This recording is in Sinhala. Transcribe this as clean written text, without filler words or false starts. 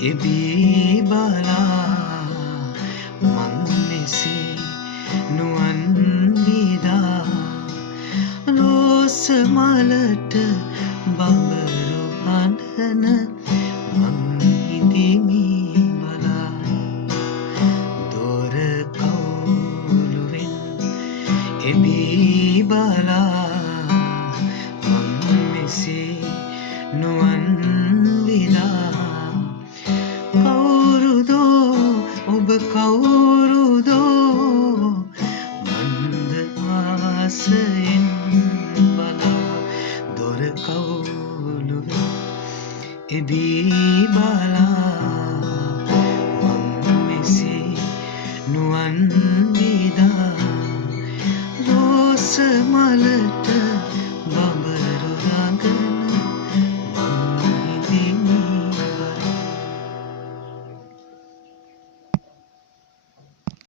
එබී බලා මං මෙසේ නුවන් විදා රෝස මලට බඹරු හඬන මං හිතෙමි බලා දොර කවුළුවෙන් එබී බලා මං මෙසේ නුවන් විදා කවුරුදෝ ඔබ කවුරුදෝ මන්ද ආසයෙන්